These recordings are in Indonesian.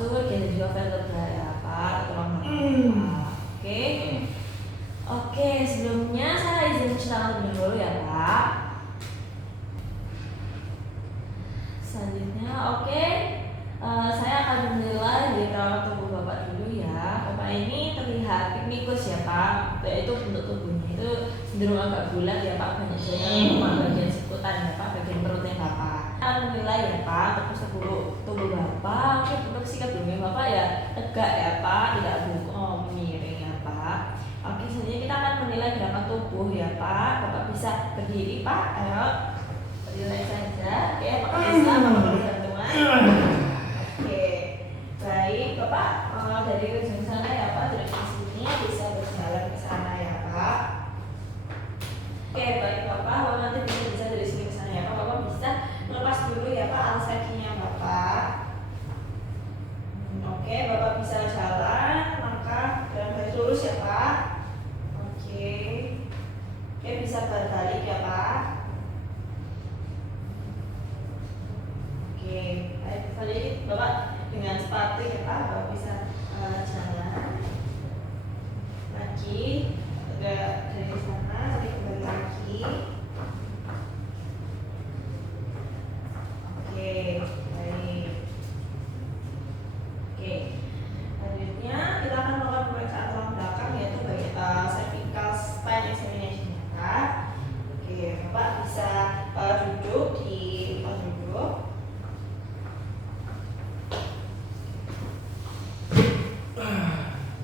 postur dan juga vertebra ya Pak, tulang belakang Pak. Oke. Oke, sebelumnya saya izin cuci tangan terlebih dahulu ya Pak. Selanjutnya, oke. Saya akan menilai dari perawatan tubuh Bapak dulu ya. Bapak ini terlihat piknikus ya Pak, yaitu bentuk tubuhnya itu cenderung agak bulat ya Pak, banyak jalan bagian sikutan ya Pak, bagian perutnya Bapak. Saya akan menilai ya Pak, tubuh Bapak, oke, bentuk sikap tubuhnya Bapak ya tegak ya Pak, tidak miring ya Pak. Oke, selanjutnya kita akan menilai gerakan tubuh ya Pak. Bapak bisa berdiri Pak, ayo berdiri saja. Oke, Bapak bisa melakukan gantungan. Oke, baik Bapak, dari ujung sana ya Pak, dari sini bisa berjalan ke sana ya Pak. Oke, baik Bapak nanti bisa dari sini ke sana ya Pak. Bapak bisa melepas dulu ya Pak alas kakinya Bapak. Oke, Bapak bisa jalan langkah dalam garis lurus ya Pak. Oke, bisa berbalik ya Pak. Oke, baik. Jadi Bapak dengan sepatu ya Pak, Bapak bisa jalan lagi dari sana, nanti kembali lagi. Oke, baik. Oke, selanjutnya kita akan melakukan pemeriksaan tulang belakang yaitu cervical spine examination ya Pak. Oke, Bapak bisa duduk di tempat duduk.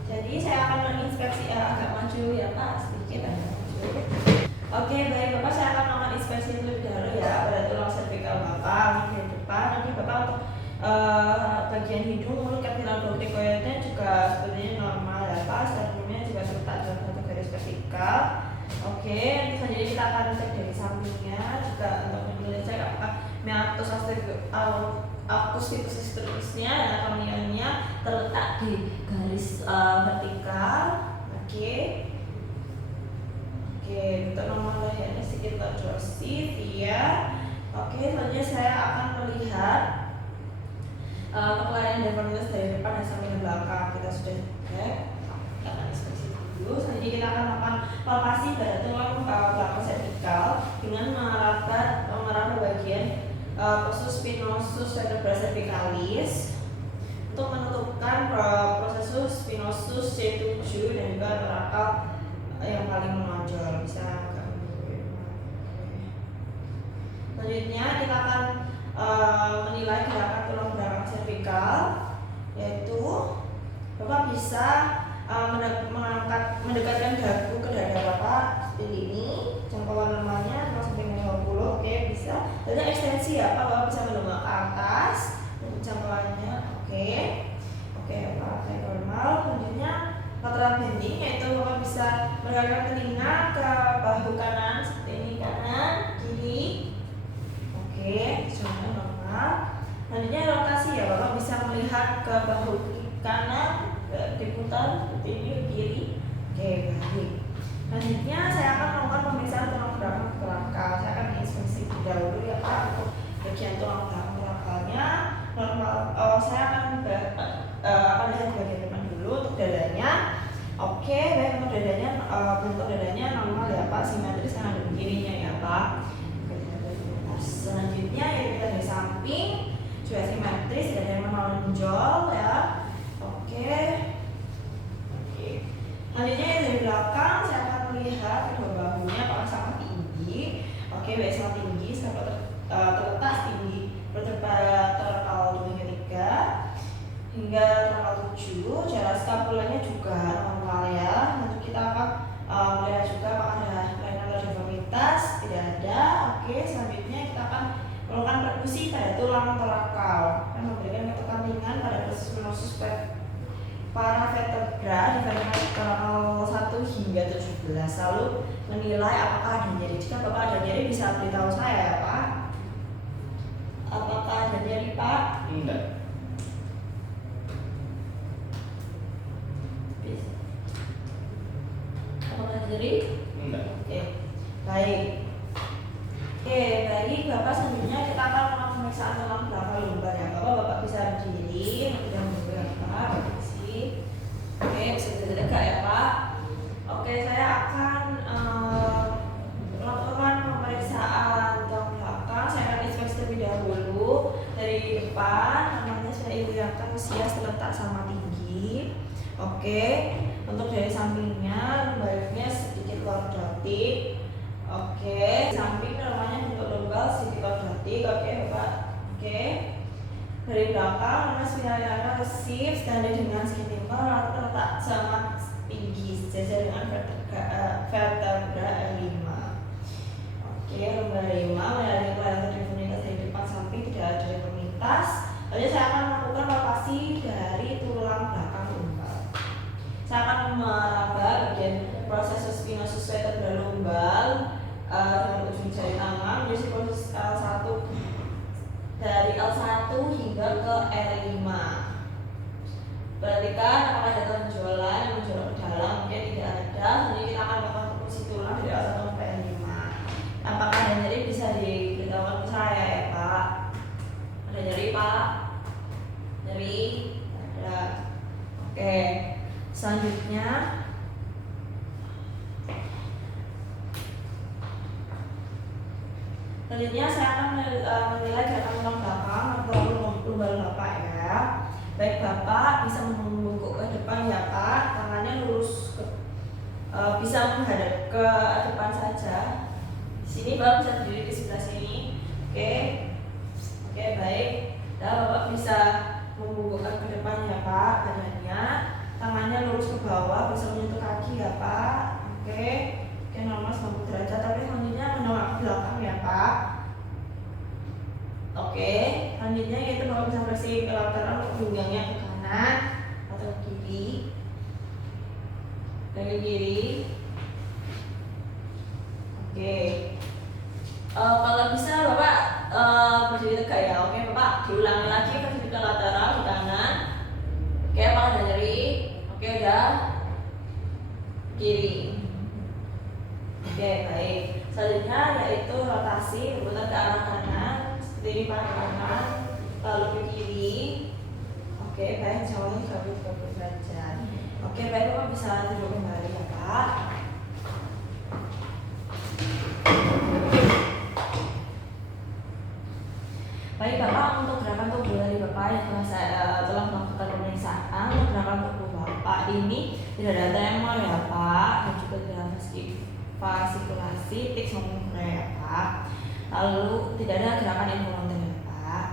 Jadi saya akan menginspeksi agak maju ya Pak, sedikit agak maju. Oke, baik Bapak, saya akan melakukan inspeksi terlebih dahulu ya pada tulang cervical Bapak di depan. Nanti Bapak untuk bagian hidung, mulut, kapitular glotikoidnya juga sebenarnya normal ya Pak. Sebelumnya juga terletak dalam satu garis vertikal. Oke, nanti selanjutnya kita akan cek dari sampingnya juga untuk menilai apakah meatus akustikusnya dan akomniumnya terletak di garis vertikal. Oke, untuk nomor lehernya sedikit dorsif ya. Oke, selanjutnya saya akan melihat kelainan deformitas dari depan dan samping belakang. Kita sudah cek, kita akan inspeksi dulu. Selanjutnya kita akan melakukan palpasi pada tulang belakang servikal dengan meraba bagian proses spinosus vertebra cervicalis untuk menentukan proses spinosus C7 dan juga torakal yang paling menonjol. Bisa selanjutnya kita akan menilai gerakan tulang belakang servikal, yaitu Bapak bisa mendekatkan dagu ke dada Bapak seperti ini, jangkauan normalnya 0-50. Oke, bisa. Dan ekstensi ya Pak, Bapak bisa mendongak ke atas jangkauannya. Oke, Bapak kayak normal. Selanjutnya lateral bending, yaitu Bapak bisa menggerakkan telinga ke bahu kanan seperti ini, kanan, kiri. Oke, semuanya normal. Selanjutnya rotasi ya, Bapak bisa melihat ke bahu kanan, diputar seperti ini, kiri. Oke, baik. Selanjutnya saya akan melakukan pemeriksaan tulang belakang torakal. Saya akan inspeksi dahulu ya Pak untuk bagian tulang belakang torakalnya normal. Saya akan lihat bagian depan dulu untuk dadanya. Oke, baik, untuk dadanya bentuk dadanya normal ya Pak, simetris kanan dan kirinya ya Pak. Selanjutnya ya kita dari samping juga simetris, tidak ada yang menonjol ya. Oke. Selanjutnya dari belakang saya akan melihat kedua bahunya apakah sama tinggi. Oke, baik, sama tinggi, terletak tinggi vertebra torakal 2 hingga 3 hingga torakal 7. Jarak skapulanya juga normal ya. Nanti kita akan melihat juga apakah ada kelainan atau deformitas. Tidak ada. Oke, selanjutnya kita akan melakukan perkusi pada tulang torakal dan memberikan ketukan ringan pada proses spinosus para vertebra di vertebra torakal 1 hingga 17. Lalu menilai apakah ada nyeri. Jika Bapak ada nyeri bisa beritahu saya ya Pak. Apakah ada nyeri Pak? Enggak. Apakah ada nyeri? Enggak. Oke, baik. Oke, baik Bapak, selanjutnya kita akan melakukan pemeriksaan tulang belakang lumbar ya Bapak. Bapak bisa berdiri dan juga depan namanya sudah ibu yang usia terletak sama tinggi. Oke, untuk dari sampingnya lumbalnya sedikit kuadratik. Oke, samping namanya bentuk lumbal sedikit kuadratik. Oke Bapak. Oke. Dari belakang nama spiralnya resif standar dengan skin timbal terletak sama tinggi sejajar dengan vertebra L5. Oke, lumbal 5 melalui kelihatan deformitas dari depan samping tidak ada deformitas. Lalu saya akan melakukan palpasi dari tulang belakang lumbal. Saya akan meraba bagian proses spinosus vertebra lumbal dengan ujung jari tangan menjadi proses L1 dari L1 hingga ke L5. Perhatikan apakah ada tonjolan yang menjolok ke dalam, mungkin tidak ada. Jadi kita akan melakukan fungsi tulang dari L1 sampai L5. Apakah ada nyeri bisa diberitahukan ke saya ya Pak? Ada nyeri Pak? Nyeri? Ada. Oke. Selanjutnya saya akan menilai gerakan tulang belakang atau lumbal Bapak ya. Baik Bapak bisa membungkuk ke depan ya Pak, tangannya lurus bisa menghadap ke depan saja. Di sini Bapak bisa berdiri di sebelah sini. Oke. Oke, baik. Dan Bapak bisa membungkukkan ke depan ya Pak badannya. Tangannya lurus ke bawah, bisa menyentuh kaki ya Pak. Oke. Oke, normal 90 derajat, tapi selanjutnya menolak ke belakang ya Pak. Oke, selanjutnya yaitu Bapak bisa fleksi lateral untuk pinggangnya ke kanan atau ke kiri. Dari kiri. Oke. Kalau bisa Bapak berdiri tegak ya. Oke Bapak, diulangi lagi berdiri ke lateral di kanan. Oke, apakah ada nyeri? Oke, udah. Kiri. Oke, baik. Selanjutnya yaitu rotasi berputar ke arah kanan seperti ini Pak, kanan lalu ke kiri. Oke, baik. Jauhnya 30 derajat. Oke, baik Bapak bisa duduk kembali ya Pak. Baik Bapak, untuk gerakan tubuh dari Bapak yang telah melakukan pemeriksaan, untuk gerakan tubuh Bapak ini tidak ada tremor ya Pak, dan juga tidak ada fasikulasi, tics maupun ya Pak. Lalu tidak ada gerakan involunter ya Pak.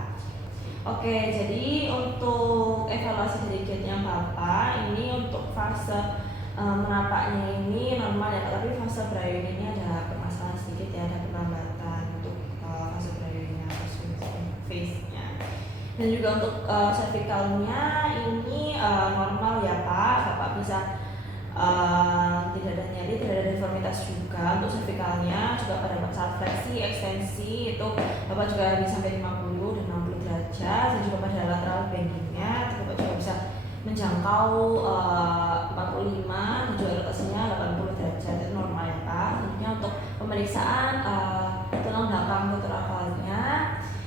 Oke, jadi untuk evaluasi dari gait-nya Bapak ini untuk fase menapaknya ini normal ya, tapi fase Braille ini ada permasalahan sedikit ya, ada perlambatan untuk fase Braille-nya face-nya. Dan juga untuk cervicalnya ini normal ya Pak. Bapak bisa tidak ada nyeri, tidak ada deformitas juga. Untuk cervicalnya juga pada saat fleksi, ekstensi itu Bapak juga bisa sampai 50 dan 60 derajat. Dan juga pada lateral bendingnya Bapak juga bisa menjangkau 45 dan juga rotasinya 80 derajat, itu normal ya Pak. Selanjutnya untuk pemeriksaan tulang belakang kotorakalnya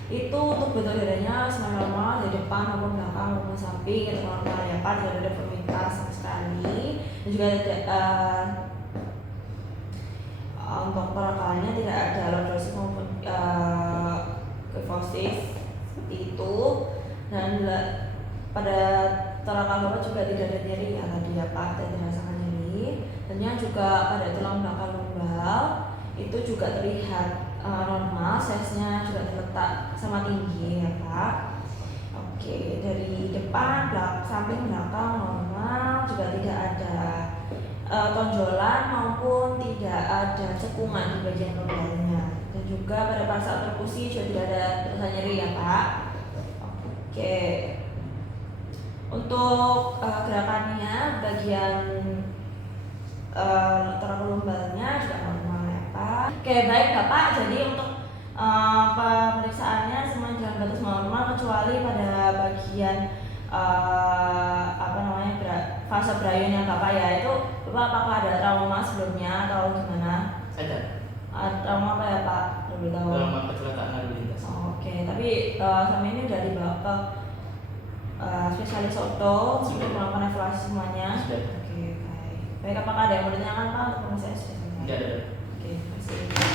itu untuk bentuk dadanya semuanya normal dari depan maupun belakang maupun samping, itu normal ya Pak, tidak ada deformitas sama sekali. Dan juga untuk torakalnya tidak ada lordosis maupun kyphosis seperti itu. Dan pada torakal Bapak juga tidak ada nyeri ya tadi ya Pak, tidak dirasakan nyeri. Dan yang juga pada tulang belakang lumbal itu juga terlihat normal, size-nya juga terletak sama tinggi ya Pak. Oke, dari depan, samping, belakang normal, juga tidak ada tonjolan maupun tidak ada cekungan di bagian lumbalnya. Dan juga pada saat perkusi juga tidak ada rasa nyeri ya Pak. Oke. Untuk gerakannya bagian lateral lumbalnya juga normal ya Pak. Oke, baik Bapak, jadi untuk pemeriksaannya semua jalan batas normal kecuali pada bagian fase Braille-nya Bapak ya. Itu Bapak apakah ada trauma sebelumnya atau gimana? Ada. Trauma apa ya Pak? Lebih tahu. Trauma kecelakaan lalu lintas. Oke, tapi sama ini udah dibawa ke spesialis orto untuk melakukan evaluasi semuanya. Sudah. Oke, baik. Baik, apakah ada yang mau ditanyakan Pak untuk proses? Tidak ada. Oke, terima kasih.